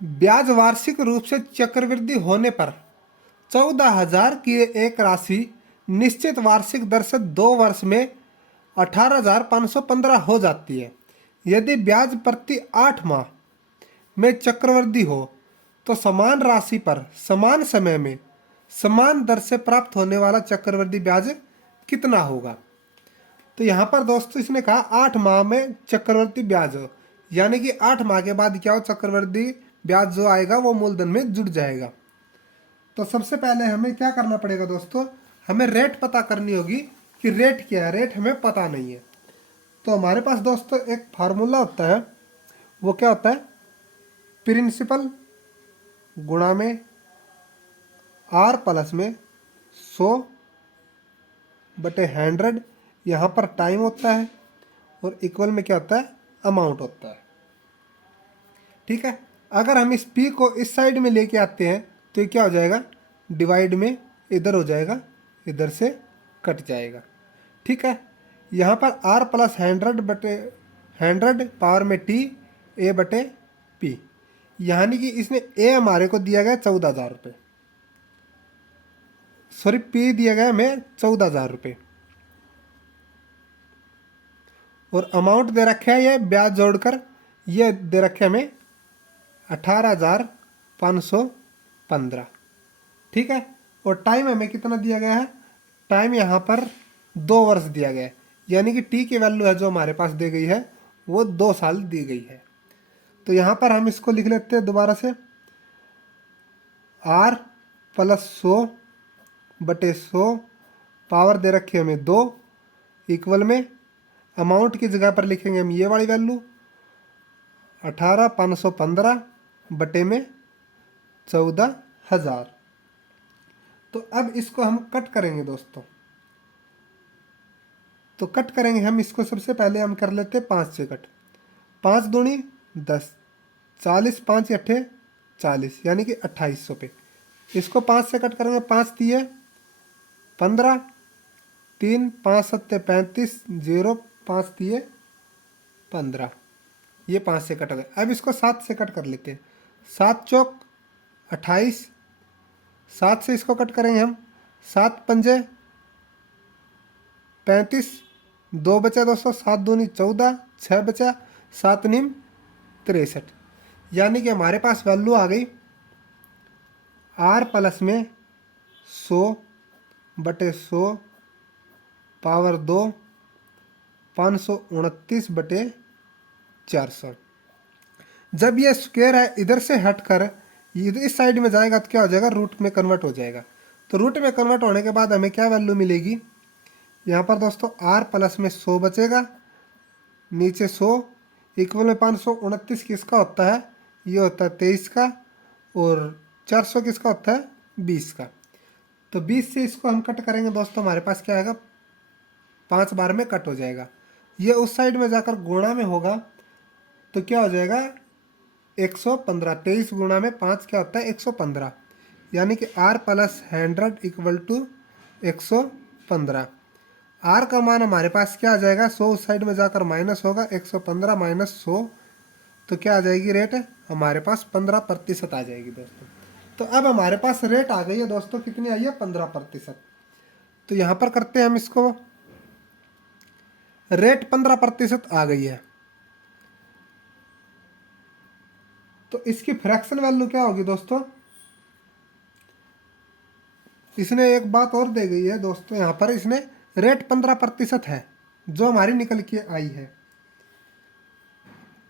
ब्याज वार्षिक रूप से चक्रवृद्धि होने पर 14,000 की एक राशि निश्चित वार्षिक दर से 2 वर्ष में 18,515 हो जाती है। यदि ब्याज प्रति 8 माह में चक्रवृद्धि हो तो समान राशि पर समान समय में समान दर से प्राप्त होने वाला चक्रवृद्धि ब्याज कितना होगा। तो यहाँ पर दोस्तों इसने कहा 8 माह में चक्रवृद्धि ब्याज हो, यानी कि 8 माह के बाद क्या हो, चक्रवृद्धि ब्याज जो आएगा वो मूलधन में जुड़ जाएगा। तो सबसे पहले हमें क्या करना पड़ेगा दोस्तों, हमें रेट पता करनी होगी कि रेट क्या है। रेट हमें पता नहीं है। तो हमारे पास दोस्तों एक फार्मूला होता है, वो क्या होता है, प्रिंसिपल गुणा में आर प्लस में 100/100। यहाँ पर टाइम होता है और इक्वल में क्या होता है, अमाउंट होता है। ठीक है। अगर हम इस पी को इस साइड में लेके आते हैं तो ये क्या हो जाएगा, डिवाइड में इधर हो जाएगा, इधर से कट जाएगा। ठीक है। यहाँ पर आर प्लस 100/100 पावर में टी ए बटे पी, यानी कि इसने ए हमारे को दिया गया 14,000 रुपये, सॉरी पी दिया गया हमें 14,000 रुपये, और अमाउंट दे रखे है ये ब्याज जोड़कर, ये दे रखे हमें 18,515। ठीक है। और टाइम हमें कितना दिया गया है, टाइम यहाँ पर 2 वर्ष दिया गया है, यानी कि टी की वैल्यू है जो हमारे पास दी गई है वो 2 साल दी गई है। तो यहाँ पर हम इसको लिख लेते हैं दोबारा से, आर प्लस 100/100 पावर दे रखी है हमें 2, इक्वल में अमाउंट की जगह पर लिखेंगे हम ये वाली वैल्यू 18,515 बटे में 14,000। तो अब इसको हम कट करेंगे दोस्तों। तो कट करेंगे हम इसको, सबसे पहले हम कर लेते हैं 5 से कट। 5 दूनी 10, 40, 5 अट्ठे 40, यानी कि 2,800 पे। इसको 5 से कट करेंगे, 5 दिए 15, 3 5 7 35, 0 5 दिए 15, ये 5 से कट गए। अब इसको 7 से कट कर लेते हैं, 7 चौक 28, 7 से इसको कट करेंगे हम, 7 पंजे 35, 2 बचा दोस्तों, 7 दूनी 14, 6 बचा, 7 नीम 63, यानी कि हमारे पास वैल्यू आ गई आर प्लस में 100/100 पावर 2 529/400। जब ये स्क्वायर है इधर से हटकर इस साइड में जाएगा तो क्या हो जाएगा, रूट में कन्वर्ट हो जाएगा। तो रूट में कन्वर्ट होने के बाद हमें क्या वैल्यू मिलेगी, यहाँ पर दोस्तों आर प्लस में 100 बचेगा, नीचे 100, इक्वल में 529 किसका होता है, ये होता है 23 का, और 400 किसका होता है, 20 का। तो 20 से इसको हम कट करेंगे दोस्तों, हमारे पास क्या आएगा, 5 बार में कट हो जाएगा। ये उस साइड में जाकर गुणा में होगा तो क्या हो जाएगा 115, 23 गुणा में 5 क्या होता है 115, यानी कि R plus 100 equal to 115। R का मान हमारे पास क्या आ जाएगा, 100 उस साइड में जाकर माइनस होगा, 115 माइनस 100 तो क्या आ जाएगी रेट, हमारे पास 15% आ जाएगी दोस्तों। तो अब हमारे पास रेट आ गई है दोस्तों, कितनी आई है 15%। तो यहाँ पर करते हैं हम इसको, रेट 15% आ गई है। तो इसकी फ्रैक्शन वैल्यू क्या होगी दोस्तों, इसने एक बात और दे गई है दोस्तों, यहाँ पर इसने रेट 15% है जो हमारी निकल के आई है।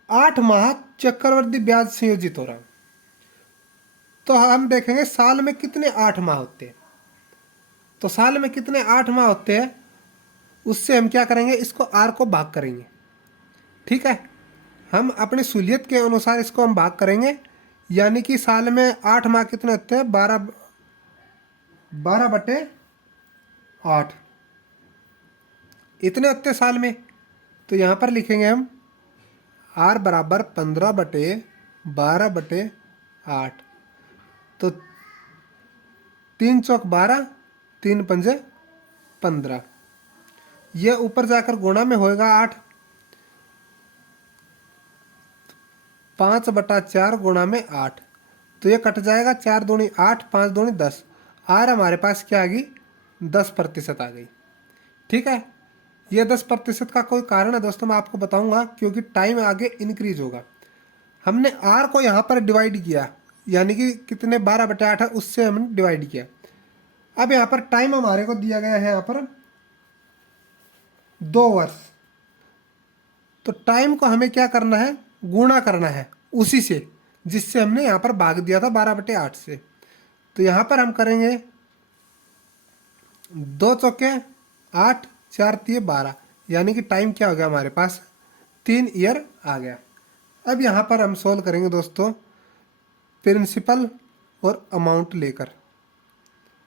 8 माह चक्रवृद्धि ब्याज संयोजित हो रहा, तो हम देखेंगे साल में कितने 8 माह होते हैं। तो साल में कितने 8 माह होते हैं, उससे हम क्या करेंगे, इसको आर को भाग करेंगे। ठीक है। हम अपनी सहूलियत के अनुसार इसको हम भाग करेंगे, यानी कि साल में 8 माह कितने होते हैं, 12/8 इतने होते हैं साल में। तो यहाँ पर लिखेंगे हम आर बराबर 15/12/8। तो 3 चौक 12, 3 पंजे 15, ये ऊपर जाकर गुणा में होएगा 8, 5/4 गुणा में 8, तो ये कट जाएगा। 4 दूनी 8, 5 दूनी 10, आर हमारे पास क्या आ गई, 10% आ गई। ठीक है, ये 10% का कोई कारण है दोस्तों, मैं आपको बताऊंगा, क्योंकि टाइम आगे इंक्रीज होगा। हमने आर को यहाँ पर डिवाइड किया, यानी कि कितने, 12/8 है, उससे हमने डिवाइड किया। अब यहाँ पर टाइम हमारे को दिया गया है यहाँ पर 2 वर्ष। तो टाइम को हमें क्या करना है, गुणा करना है उसी से जिससे हमने यहाँ पर भाग दिया था 12/8 से। तो यहाँ पर हम करेंगे 2 चौके 8, 4 तिये 12, यानी कि टाइम क्या हो गया हमारे पास, 3 ईयर आ गया। अब यहाँ पर हम सोल्व करेंगे दोस्तों प्रिंसिपल और अमाउंट लेकर।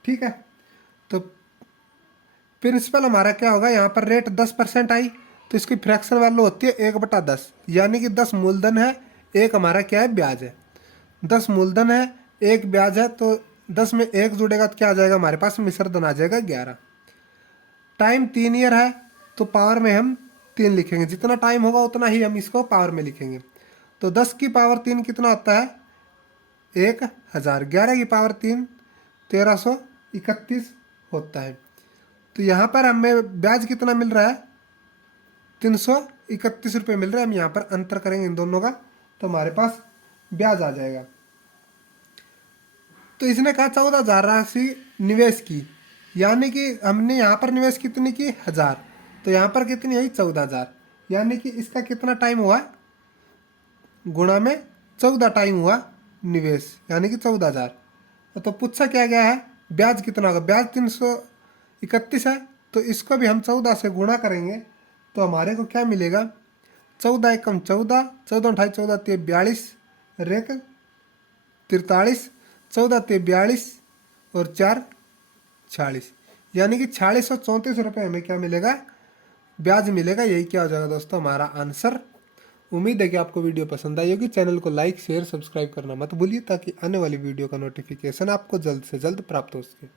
ठीक है, तो प्रिंसिपल हमारा क्या होगा, यहाँ पर रेट 10% आई, तो इसकी फ्रैक्शन वैल्यू होती है 1/10, यानी कि 10 मूलधन है, 1 हमारा क्या है, ब्याज है। 10 मूलधन है, 1 ब्याज है, तो 10 में 1 जुड़ेगा तो क्या आ जाएगा हमारे पास, मिश्र धन आ जाएगा 11। टाइम 3 ईयर है, तो पावर में हम 3 लिखेंगे, जितना टाइम होगा उतना ही हम इसको पावर में लिखेंगे। तो 10 की पावर 3 कितना होता है, 1000। 11 की पावर 3 1331 होता है। तो यहाँ पर हमें ब्याज कितना मिल रहा है, 331 रुपये मिल रहा है। हम यहाँ पर अंतर करेंगे इन दोनों का, तो हमारे पास ब्याज आ जाएगा। तो इसने कहा 14,000 राशि निवेश की, यानी कि हमने यहाँ पर निवेश कितनी की, 1000, तो यहाँ पर कितनी हुई, 14,000, यानी कि इसका कितना टाइम हुआ, गुणा में 14 टाइम हुआ निवेश, यानी कि 14,000। तो पूछा क्या गया है, ब्याज कितना होगा, ब्याज 331 है, तो इसको भी हम 14 से गुणा करेंगे, तो हमारे को क्या मिलेगा, 14 एकम 14, 14 अठाई 14 ते 42, रेक 43, 14 ते 42 और 4 46, यानी कि 4634 रुपये हमें क्या मिलेगा, ब्याज मिलेगा। यही क्या हो जाएगा दोस्तों हमारा आंसर। उम्मीद है कि आपको वीडियो पसंद आई होगी। चैनल को लाइक शेयर सब्सक्राइब करना मत भूलिए, ताकि आने वाली वीडियो का नोटिफिकेशन आपको जल्द से जल्द प्राप्त हो सके।